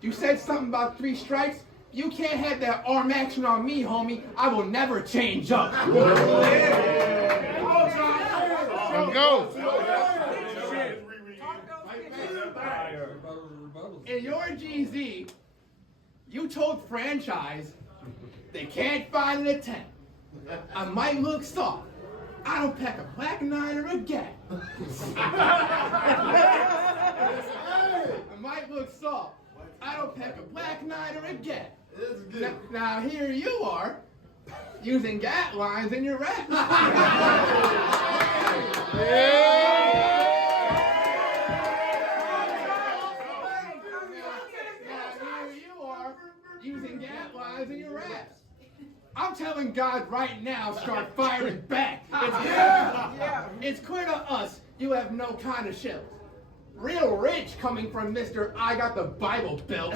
You said something about 3 strikes. You can't have that arm action on me, homie. I will never change up. Go. In your GZ, you told franchise they can't find an attempt. I might look soft. I don't pack a black 9 or a gap. I might look soft. I don't pack a black 9 or a gap. Now here you are, using gat lines in your raps. Now here you are, using gat lines in your raps. I'm telling God right now, start firing back. It's clear to us you have no kind of shells. Real rich coming from Mr. I got the Bible belt.